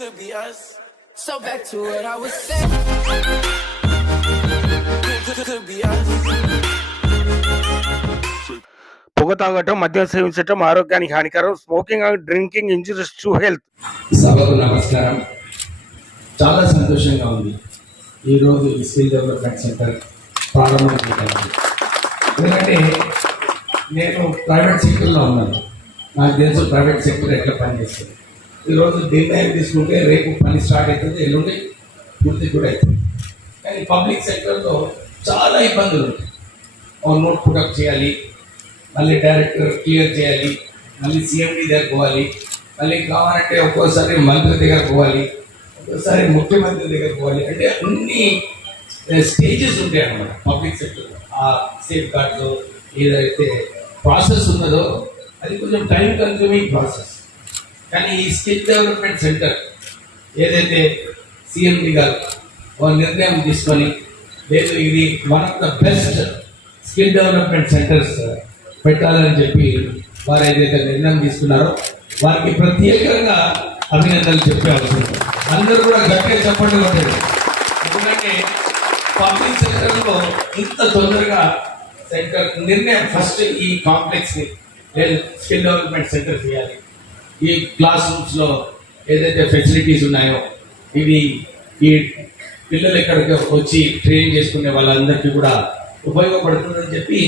Could be us. So back to what I was saying. Could, be us. పొగ తాగటం మద్యం సేవించటం ఆరోగ్యానికి హానికరం smoking and drinking injuries to health సభకు నమస్కారం చాలా సంతోషంగా ఉంది ఈరోజు ఈ స్కిల్ డెవలప్మెంట్ సెంటర్ ప్రారంభించడానికి ఎందుకంటే నేను ప్రైవేట్ సెక్టర్లో ఉన్నాను నాకు తెలుసు ప్రైవేట్ సెక్టర్ ఎట్లా పనిచేస్తుంది ఈరోజు నిర్ణయం తీసుకుంటే రేపు పని స్టార్ట్ అవుతుంది ఎల్లుండి పూర్తి కూడా అవుతుంది. కానీ పబ్లిక్ సెక్టర్లో చాలా ఇబ్బందులు ఉంటాయి. ఒక నోట్ పుటప్ చేయాలి మళ్ళీ డైరెక్టర్ క్లియర్ చేయాలి మళ్ళీ సీఎండి దగ్గర పోవాలి మళ్ళీ కావాలంటే ఒక్కోసారి మంత్రి దగ్గర పోవాలి ఒక్కోసారి ముఖ్యమంత్రి దగ్గర పోవాలి. అంటే అన్ని స్టేజెస్ ఉంటాయి అన్నమాట పబ్లిక్ సెక్టర్లో ఆ సేఫ్ గార్డ్లో ఏదైతే ప్రాసెస్ ఉన్నదో అది కొంచెం టైం కన్స్యూమింగ్ ప్రాసెస్ కానీ ఈ స్కిల్ డెవలప్మెంట్ సెంటర్ ఏదైతే సిఎండి గారు ఒక నిర్ణయం తీసుకొని లేదు ఇది one of the best skill development centres పెట్టాలని చెప్పి వారు ఏదైతే నిర్ణయం తీసుకున్నారో వారికి ప్రత్యేకంగా అభినందనలు చెప్పే అవసరం అందరూ కూడా గట్టిగా చెప్పండి ఉంటుంది ఎందుకంటే పబ్లిక్ సెక్టర్లో ఇంత తొందరగా సెంటర్ నిర్ణయం ఫస్ట్ ఈ కాంప్లెక్స్ని లేదు స్కిల్ డెవలప్మెంట్ సెంటర్ చేయాలి. ఈ క్లాస్ రూమ్స్లో ఏదైతే ఫెసిలిటీస్ ఉన్నాయో ఇవి ఈ పిల్లలు ఇక్కడికి వచ్చి ట్రైన్ చేసుకునే వాళ్ళందరికీ కూడా ఉపయోగపడుతుందని చెప్పి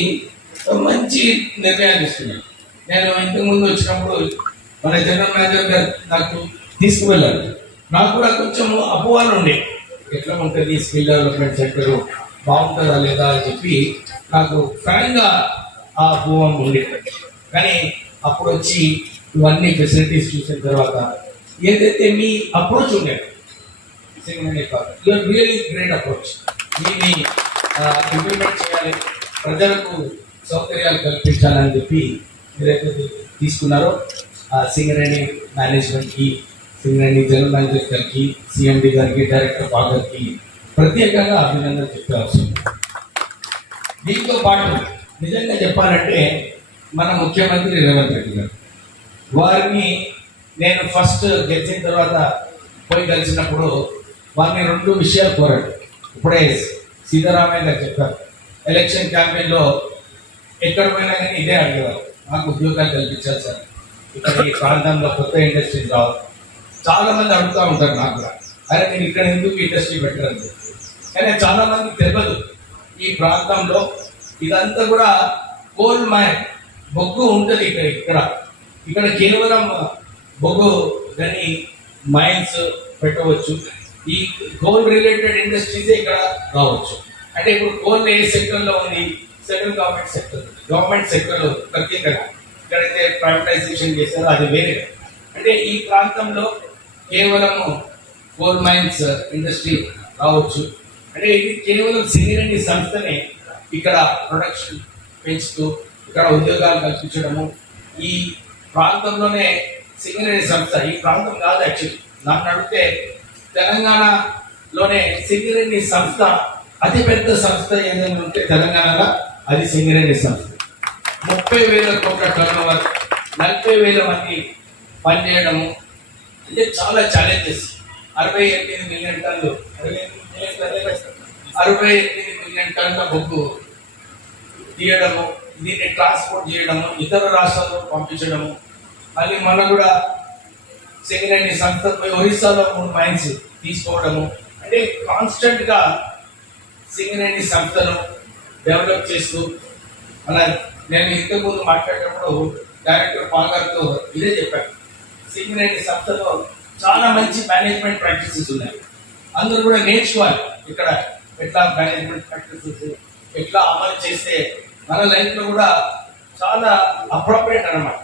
మంచి నిర్ణయాలు తీసుకున్నాను. నేను ఇంతకుముందు వచ్చినప్పుడు మన జనరల్ మేనేజర్ గారు నాకు తీసుకువెళ్ళారు. నాకు కూడా కొంచెం అపోహలు ఉండే. ఎట్లా ఉంటుంది స్కిల్ డెవలప్మెంట్ సెంటర్ బాగుంటుందా లేదా అని చెప్పి నాకు ఫ్యాన్గా ఆ అపోహం ఉండే. కానీ అప్పుడు వచ్చి ఇవన్నీ ఫెసిలిటీస్ చూసిన తర్వాత ఏదైతే మీ అప్రోచ్ ఉండేది రియలీ గ్రేట్ అప్రోచ్ దీన్ని ఇంప్లిమెంట్ చేయాలి ప్రజలకు సౌకర్యాలు కల్పించాలని చెప్పి మీరైతే తీసుకున్నారో సింగరేణి మేనేజ్మెంట్కి సింగరేణి జనరల్ మేనేజర్ గారికి సిఎండి గారికి డైరెక్టర్ ఫాదర్కి ప్రత్యేకంగా అభినందన చెప్పాల్సి దీంతో పాటు నిజంగా చెప్పాలంటే మన ముఖ్యమంత్రి రేవంత్ రెడ్డి గారు వారిని నేను ఫస్ట్ గెలిచిన తర్వాత పోయి కలిసినప్పుడు వారిని రెండు విషయాలు కోరాడు. ఇప్పుడే సీతారామయ్య గారు చెప్పారు. ఎలక్షన్ క్యాంపెయిన్లో ఎక్కడ పోయినా కానీ ఇదే అడిగేవారు. మాకు ఉద్యోగాలు కల్పించాలి సార్. ఇక్కడ ఈ ప్రాంతంలో కొత్త ఇండస్ట్రీస్ రావు. చాలామంది అడుగుతూ ఉంటారు నాకు అరే నేను ఇక్కడ ఎందుకు ఇండస్ట్రీ పెట్టారని కానీ చాలామందికి తెలియదు. ఈ ప్రాంతంలో ఇదంతా కూడా కోల్ మైన్ బొగ్గు ఉంటుంది ఇక్కడ ఇక్కడ. ఇక్కడ కేవలం బొగ్గు కానీ మైన్స్ పెట్టవచ్చు. ఈ కోల్ రిలేటెడ్ ఇండస్ట్రీస్ ఇక్కడ రావచ్చు. అంటే ఇప్పుడు కోల్ ఏ సెక్టర్లో ఉంది? Central government sector. గవర్నమెంట్ సెక్టర్లో ప్రత్యేకంగా. ఎక్కడైతే ప్రైవేటైజేషన్ చేశారో అది వేరే. అంటే ఈ ప్రాంతంలో కేవలం కోల్ మైన్స్ ఇండస్ట్రీ రావచ్చు. అంటే ఇది కేవలం సింగరేణి సంస్థనే ఇక్కడ ప్రొడక్షన్ పెంచుతూ ఇక్కడ ఉద్యోగాలు కల్పించడము. ఈ ప్రాంతంలోనే సింగరేణి సంస్థ ఈ ప్రాంతం కాదు యాక్చువల్లీ నన్ను అడిగితే తెలంగాణలోనే సింగరేణి సంస్థ అతి పెద్ద సంస్థ ఏదైనా ఉంటే తెలంగాణలో అది సింగరేణి సంస్థ. ముప్పై వేల కోట్ల టర్నోవర్ నలభై వేల మంది పనిచేయడము అంటే చాలా ఛాలెంజెస్ అరవై ఎనిమిది మిలియన్ టన్లు అరవై ఎనిమిది మిలియన్ అరవై ఎనిమిది మిలియన్ టన్నుల బొగ్గు తీయడము దీన్ని ట్రాన్స్పోర్ట్ చేయడము ఇతర రాష్ట్రాల్లో పంపించడము. మళ్ళీ మన కూడా సింగరేణి సంస్థ పోయి ఒరిస్సాలో మూడు మైన్స్ తీసుకోవడము. అంటే కాన్స్టెంట్గా సింగరేణి సంస్థను డెవలప్ చేస్తూ మన నేను ఇంతకుముందు మాట్లాడేటప్పుడు డైరెక్టర్ పాల్గారితో ఇదే చెప్పాను. సింగరేణి సంస్థలో చాలా మంచి మేనేజ్మెంట్ ప్రాక్టీసెస్ ఉన్నాయి. అందరూ కూడా నేర్చుకోవాలి. ఇక్కడ ఎట్లా మేనేజ్మెంట్ ప్రాక్టీసెస్ ఎట్లా అమలు చేస్తే మన లైఫ్లో కూడా చాలా అప్రోప్రియేట్ అన్నమాట.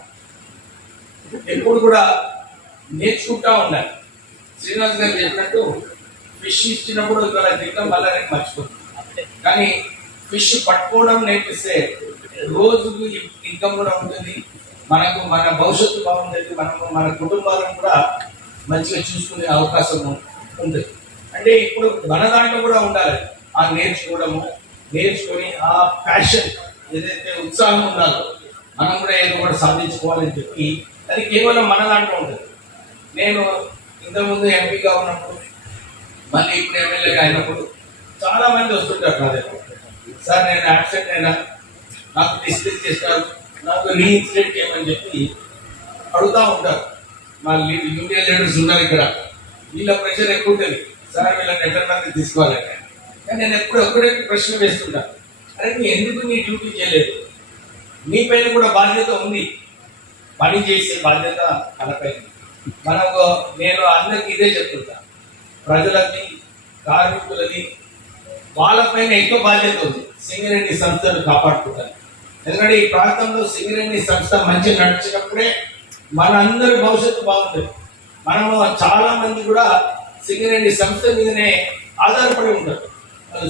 ఎప్పుడు కూడా నేర్చుకుంటా ఉండాలి. శ్రీనివాస్ గారు చెప్పినట్టు ఫిష్ ఇచ్చినప్పుడు ఇవాళ తింటాం మళ్ళీ రేపు మర్చిపోతుంది కానీ ఫిష్ పట్టుకోవడం నేర్పిస్తే రోజుకు ఇన్కమ్ కూడా ఉంటుంది. మనకు మన భవిష్యత్తు బాగుంటుంది. మనకు మన కుటుంబాలను కూడా మంచిగా చూసుకునే అవకాశం ఉంటుంది. అంటే ఇప్పుడు మన దాంట్లో కూడా ఉండాలి. ఆ నేర్చుకోవడము నేర్చుకొని ఆ ప్యాషన్ ఏదైతే ఉత్సాహం ఉండాలో మనం కూడా ఏదో కూడా సాధించుకోవాలని చెప్పి అది కేవలం మన దాంట్లో ఉంటుంది నేను ఇంతకుముందు ఎంపీగా ఉన్నప్పుడు మళ్ళీ ఇప్పుడు ఎమ్మెల్యేగా అయినప్పుడు చాలా మంది వస్తుంటారు నా దగ్గర. సార్ నేను యాబ్సెంట్ అయినా నాకు డిస్ప్లేస్ చేస్తారు నాకు రీఇన్స్టేట్ చేయమని చెప్పి అడుగుతూ ఉంటారు. మా యూనియన్ లీడర్స్ ఉన్నారు ఇక్కడ. వీళ్ళ ప్రెషర్ ఎక్కువ ఉంటుంది. సార్ వీళ్ళని ఎక్కడికి తీసుకోవాలని కానీ నేను ఎప్పుడు ఒక్కడే ప్రశ్న వేస్తుంటాను అరే నువ్వు ఎందుకు నీ డ్యూటీ చేయలేదు? నీ పైన కూడా బాధ్యత ఉంది. పని చేసే బాధ్యత మనపై మనకు నేను అందరికీ ఇదే చెప్తుంటా. ప్రజలకి కార్మికులకి వాళ్ళపైన ఎక్కువ బాధ్యత ఉంది. సింగరేణి సంస్థను కాపాడుకుంటారు ఎందుకంటే ఈ ప్రాంతంలో సింగరేణి సంస్థ మంచి నడిచినప్పుడే మన అందరి భవిష్యత్తు బాగుంటుంది. మనము చాలా మంది కూడా సింగరేణి సంస్థ మీదనే ఆధారపడి ఉంటారు.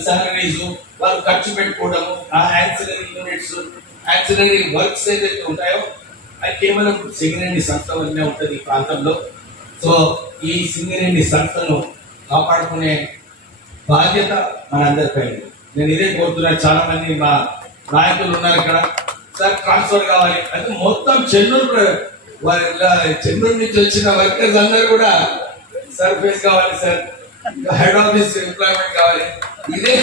సాలరీస్ వాళ్ళు ఖర్చు పెట్టుకోవడము ఆ యాక్సిలరీ యూనిట్స్ యాక్సిలరీ వర్క్స్ ఏదైతే ఉంటాయో అది కేవలం సింగరేణి సంస్థ వల్లనే ఉంటుంది ఈ ప్రాంతంలో. సో ఈ సింగరేణి సంస్థను కాపాడుకునే బాధ్యత మనందరిపై ఉంది. నేను ఇదే కోరుతున్నా చాలా మంది మా నాయకులు ఉన్నారు ఇక్కడ. సార్ ట్రాన్స్ఫర్ కావాలి. అది మొత్తం చెన్నూరు వారి చెన్నూరు నుంచి వచ్చిన వర్కర్స్ అందరూ కూడా సర్ఫేస్ కావాలి సార్. హెడ్ ఆఫీస్ ఎంప్లాయ్మెంట్ కావాలి. ఇదే.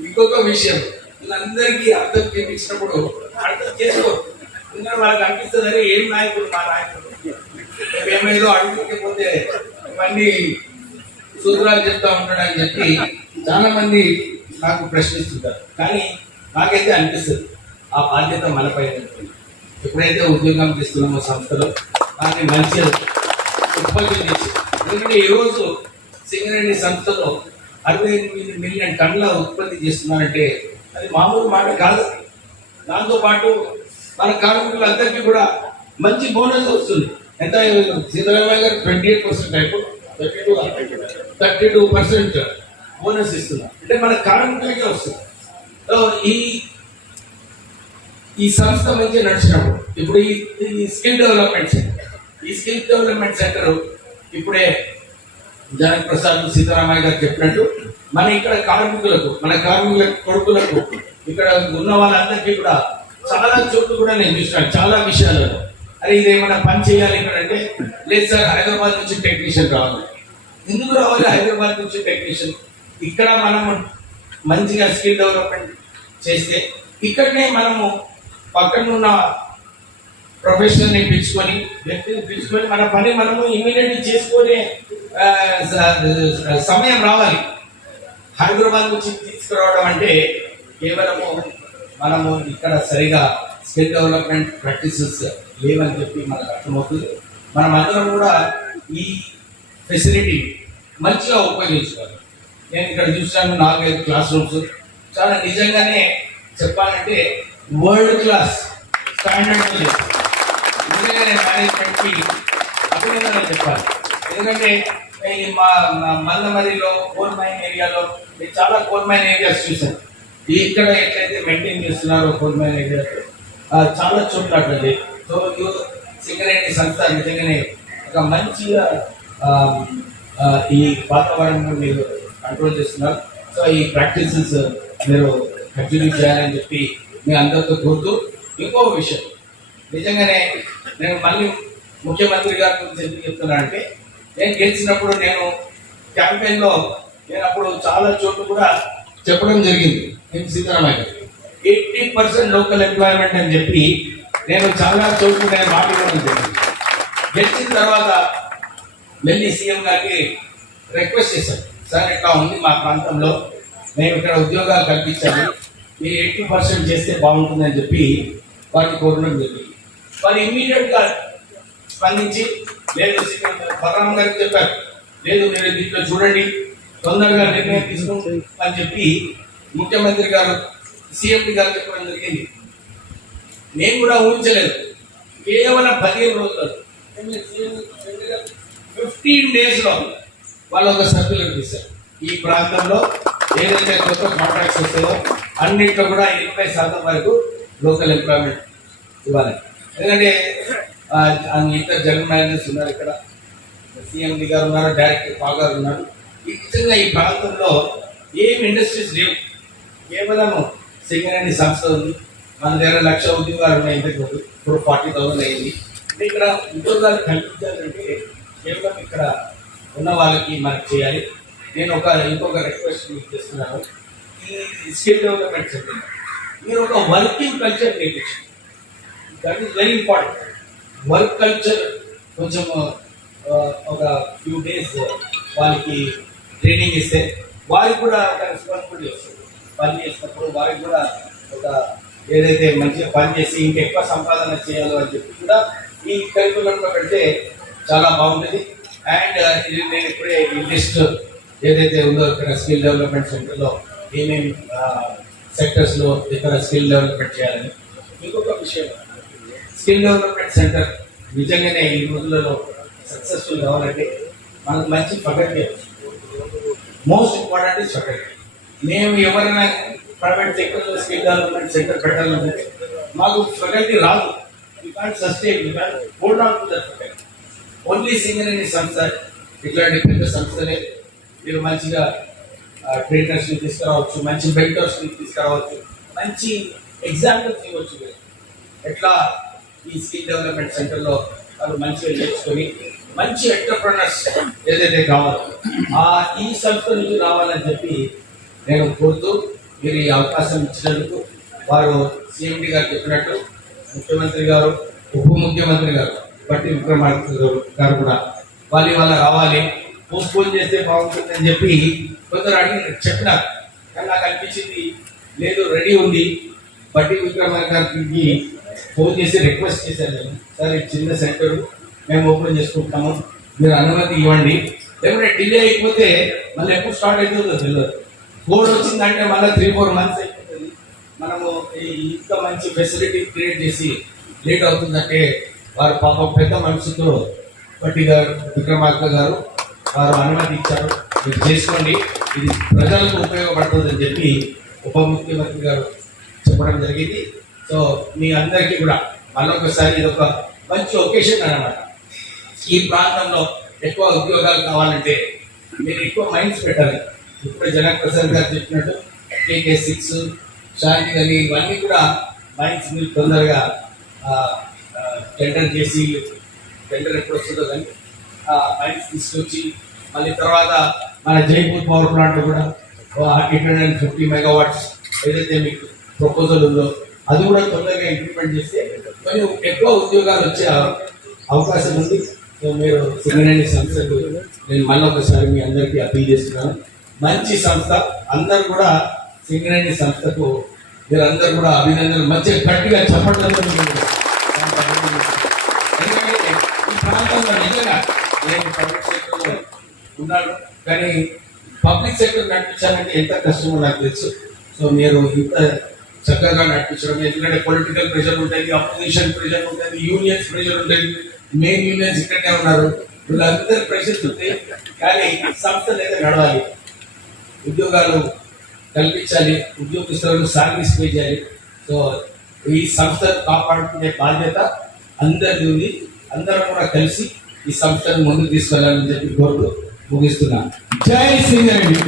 ఇంకొక విషయం. వీళ్ళందరికీ అర్థం చేపించినప్పుడు అర్థం చేసుకో. ఇంకా వాళ్ళకి అనిపిస్తుంది అరే ఏం నాయకుడు మా నాయకుడు? మేమేదో అడుగుకపోతే ఇవన్నీ సూత్రాలు చెప్తా ఉంటాడు అని చెప్పి చాలా మంది నాకు ప్రశ్నిస్తుంటారు. కానీ నాకైతే అనిపిస్తుంది ఆ బాధ్యత మనపై ఎప్పుడైతే ఉద్యోగం చేస్తున్నామో సంస్థలో దాన్ని మంచిగా ఉత్పత్తి చేసి ఎందుకంటే ఈరోజు సింగరేణి సంస్థలో అరవై ఎనిమిది మిలియన్ టన్ల ఉత్పత్తి చేస్తున్నారంటే అది మామూలు మాట కాదు. దాంతో పాటు మన కార్మికులందరికీ కూడా మంచి బోనస్ వస్తుంది. ఎంత సీతారామయ్య గారు ట్వంటీ ఎయిట్ పర్సెంట్ అయిపోయి thirty two thirty two percent bonus ఇస్తున్నారు. అంటే మన కార్మికులకే వస్తుంది. ఈ ఈ సంస్థ మంచి నడిచినప్పుడు ఇప్పుడు ఈ స్కిల్ డెవలప్మెంట్ సెంటర్ ఈ స్కిల్ డెవలప్మెంట్ సెంటర్ ఇప్పుడే జనక్ ప్రసాద్ సీతారామయ్య గారు చెప్పినట్టు మన ఇక్కడ కార్మికులకు మన కార్మికుల కొడుకులకు ఇక్కడ ఉన్న వాళ్ళందరికీ కూడా చాలా చోట్ల కూడా నేను చూసినాను చాలా విషయాలలో. అరే ఇదేమైనా పని చేయాలి ఇక్కడ అంటే లేదు సార్ హైదరాబాద్ నుంచి టెక్నీషియన్ రావాలి. ఎందుకు రావాలి హైదరాబాద్ నుంచి టెక్నీషియన్? ఇక్కడ మనం మంచిగా స్కిల్ డెవలప్మెంట్ చేస్తే ఇక్కడనే మనము పక్కనున్న ప్రొఫెషనల్ని పిలుచుకొని వ్యక్తిని పిలుచుకొని మన పని మనము ఇమీడియట్ చేసుకునే సమయం రావాలి. హైదరాబాద్ నుంచి తీసుకురావడం అంటే కేవలము మనము ఇక్కడ సరిగా స్కిల్ డెవలప్మెంట్ ప్రాక్టీసెస్ లేవని చెప్పి మనకు అర్థమవుతుంది. మనం అందరం కూడా ఈ ఫెసిలిటీ మంచిగా ఉపయోగించుకోవాలి. నేను ఇక్కడ చూసాను నాలుగైదు క్లాస్ రూమ్స్. చాలా నిజంగానే చెప్పాలంటే వరల్డ్ క్లాస్ స్టాండర్డ్ నేను మేనేజ్మెంట్కి అభినందనలు చెప్పాలి. ఎందుకంటే మా మల్లమరిలో కోల్ మైన్ ఏరియాలో నేను చాలా కోల్ మైన్ ఏరియాస్ చూశాను. ఇక్కడ ఎట్లయితే మెయింటైన్ చేస్తున్నారో కోల్ మైన్ ఏరియా చాలా చోట్ల అట్లది. సో సింగరేణి సంస్థ నిజంగానే ఒక మంచిగా ఈ వాతావరణం మీరు కంట్రోల్ చేస్తున్నారు. సో ఈ ప్రాక్టీసెస్ మీరు కంటిన్యూ చేయాలని చెప్పి మీ అందరితో కోరుతూ ఇంకో విషయం. నిజంగానే నేను మళ్ళీ ముఖ్యమంత్రి గారి గురించి ఎందుకు చెప్తున్నా అంటే నేను గెలిచినప్పుడు నేను క్యాంపెయిన్లో నేను అప్పుడు చాలా చోట్ల కూడా చెప్పడం జరిగింది. నేను Sitaramayya eighty percent local employment అని చెప్పి నేను చాలా చోట్ల నేను మాట్లాడడం జరిగింది. గెలిచిన తర్వాత వెళ్ళి సీఎం గారికి రిక్వెస్ట్ చేశాను. సార్ ఇట్లా ఉంది మా ప్రాంతంలో మేము ఇక్కడ ఉద్యోగాలు కల్పించాలి. మీరు ఎయిటీ పర్సెంట్ చేస్తే బాగుంటుందని చెప్పి వారిని కోరడం జరిగింది. వారు ఇమ్మీడియట్గా స్పందించి లేదు బలరామ్ గారికి చెప్పారు. లేదు మీరు దీంట్లో చూడండి తొందరగా నిర్ణయం తీసుకోండి అని చెప్పి ముఖ్యమంత్రి గారు సీఎం గారు చెప్పడం జరిగింది. నేను కూడా ఊహించలేదు. కేవలం పదిహేను రోజులు ఫిఫ్టీన్ డేస్లో వాళ్ళు ఒక సర్క్యులర్ తీశారు. ఈ ప్రాంతంలో ఏదైతే కొత్త కాంట్రాక్ట్స్ వస్తాయో అన్నింటిలో కూడా ఎనభై శాతం వరకు లోకల్ ఎంప్లాయ్మెంట్ ఇవ్వాలి. ఎందుకంటే ఆ, ఆ ఇద్దరు మేనేజర్స్ ఉన్నారు ఇక్కడ. సీఎం గారు ఉన్నారు డైరెక్టర్ పాగారు ఉన్నారు. ఈ నిజంగా ఈ ప్రాంతంలో ఏం ఇండస్ట్రీస్ లేవు. కేవలం సింగరేణి సంస్థ ఉంది. మన దగ్గర లక్ష ఉద్యోగాలు ఉన్నాయి ఇంతకు ఇప్పుడు ఫార్టీ థౌసండ్ అయింది. ఇక్కడ ఉద్యోగాలు కల్పించాలంటే కేవలం ఇక్కడ ఉన్న వాళ్ళకి మనకు చేయాలి. నేను ఒక ఇంకొక రిక్వెస్ట్ మీకు చేస్తున్నాను. ఈ స్కిల్ డెవలప్మెంట్ సెంటర్. మీరు ఒక వర్కింగ్ కల్చర్ నేర్పించండి. That is very important work culture కొంచెం ఒక ఫ్యూ డేస్ వాళ్ళకి ట్రైనింగ్ ఇస్తే వారికి కూడా ఒక రెస్పాన్సిబిలిటీ వస్తుంది. పని చేసినప్పుడు వారికి కూడా ఒక ఏదైతే మంచిగా పని చేసి ఇంకెక్కువ సంపాదన చేయాలో అని చెప్పి కూడా ఈ కరికులంలో పెడితే చాలా బాగుంటుంది. అండ్ ఇది నేను ఇప్పుడే ఈ లిస్ట్ ఏదైతే ఉందో ఇక్కడ స్కిల్ డెవలప్మెంట్ సెంటర్లో ఏమేమి సెక్టర్స్లో ఇక్కడ స్కిల్ డెవలప్మెంట్ చేయాలని. ఇంకొక విషయం స్కిల్ డెవలప్మెంట్ సెంటర్ నిజంగానే ఈ రోజులలో సక్సెస్ఫుల్ కావాలంటే మనకు మంచి faculty most important is faculty మేము ఎవరైనా ప్రైవేట్ సెక్టర్లో స్కిల్ డెవలప్మెంట్ సెంటర్ పెట్టాలంటే మాకు ఫకల్టీ రాదు. You can't sustain you can't hold on to that faculty only Singareni సంస్థ ఇట్లాంటి పెద్ద సంస్థలే మీరు మంచిగా ట్రైనర్స్ని తీసుకురావచ్చు మంచి మెంటర్స్ని తీసుకురావచ్చు మంచి ఎగ్జాంపుల్స్ ఇవ్వచ్చు. ఎట్లా ఈ స్కిల్ డెవలప్మెంట్ సెంటర్లో వాళ్ళు మంచిగా నేర్చుకొని మంచి ఎంటర్ప్రినర్స్ ఏదైతే కావాలో ఆ ఈ సంస్థ నుంచి రావాలని చెప్పి నేను కోరుతూ మీరు ఈ అవకాశం ఇచ్చినందుకు వారు సిఎండి గారు చెప్పినట్టు ముఖ్యమంత్రి గారు ఉప ముఖ్యమంత్రి గారు బట్టి విక్రమార్క గారు- గారు కూడా వాళ్ళు ఇవాళ రావాలి పోస్ట్పోన్ చేస్తే బాగుంటుందని చెప్పి కొందరు అడిగి చెప్పినారు. కానీ నాకు అనిపించింది లేదు రెడీ ఉంది. బట్టి విక్రమార్క గారికి ఫోన్ చేసి రిక్వెస్ట్ చేశాను నేను. సార్ ఈ చిన్న సెంటర్ మేము ఓపెన్ చేసుకుంటాము. మీరు అనుమతి ఇవ్వండి. లేకుంటే డిలే అయిపోతే మళ్ళీ ఎప్పుడు స్టార్ట్ అవుతుందో తెలియదు కోడ్ వచ్చిందంటే మళ్ళీ త్రీ ఫోర్ మంత్స్ అయిపోతుంది. మనము ఇంత మంచి ఫెసిలిటీ క్రియేట్ చేసి లేట్ అవుతుందంటే వారు పాప పెద్ద మనసుతో పట్టి గారు విక్రమార్క గారు వారు అనుమతి ఇచ్చారు. మీరు చేసుకోండి. ఇది ప్రజలకు ఉపయోగపడుతుందని చెప్పి ఉప ముఖ్యమంత్రి గారు చెప్పడం జరిగింది. సో మీ అందరికీ కూడా మళ్ళొకసారి ఇది ఒక మంచి ఒకేషన్ అనమాట ఈ ప్రాంతంలో ఎక్కువ ఉద్యోగాలు కావాలంటే మీరు ఎక్కువ మైండ్స్ పెట్టాలి. ఇప్పుడు జనక్ ప్రసాద్ గారు చెప్పినట్టు కేకే సిక్స్ శాంతి అని ఇవన్నీ కూడా మైండ్స్ మీరు తొందరగా టెండర్ చేసి టెండర్ ఎప్పుడు వస్తుందో కానీ మైండ్స్ తీసుకొచ్చి మళ్ళీ తర్వాత మన జైపూర్ పవర్ ప్లాంట్ కూడా eight hundred and fifty megawatts ఏదైతే మీకు ప్రపోజల్ ఉందో అది కూడా తొందరగా ఇంప్లిమెంట్ చేస్తే కొంచెం ఎక్కువ ఉద్యోగాలు వచ్చే అవకాశం ఉంది. సో మీరు సింగరేణి సంస్థకు నేను మళ్ళీ ఒకసారి మీ అందరికీ అప్పీల్ చేస్తున్నాను. మంచి సంస్థ అందరు కూడా సింగరేణి సంస్థకు మీరందరూ కూడా అభినందనలు. మంచిగా గట్టిగా చెప్పడం ఎందుకంటే ఈ ప్రాంతంలో నిజంగా నేను పబ్లిక్ సెక్టర్లో ఉన్నాను. కానీ పబ్లిక్ సెక్టర్ నడిపించాలంటే ఎంత కష్టమో నాకు తెలుసు. సో మీరు ఇంత చక్కగా నడిపించడం ఎందుకంటే పొలిటికల్ ప్రెషర్ ఉంటుంది అపోజిషన్ ప్రెషర్ ఉంటుంది యూనియన్స్ ప్రెషర్ ఉంటుంది మెయిన్ యూనియన్స్ ఇక్కడనే ఉన్నారు. వీళ్ళందరి ప్రెషర్స్ ఉంటాయి కానీ సంస్థ అయితే నడవాలి. ఉద్యోగాలు కల్పించాలి ఉద్యోగస్తులను సాలరీస్ పే చేయాలి. సో ఈ సంస్థను కాపాడుకునే బాధ్యత అందరిది ఉంది అందరం కూడా కలిసి ఈ సంస్థను ముందుకు తీసుకెళ్ళాలని చెప్పి కోరుతూ ముగిస్తున్నాను. జై సింగరేణి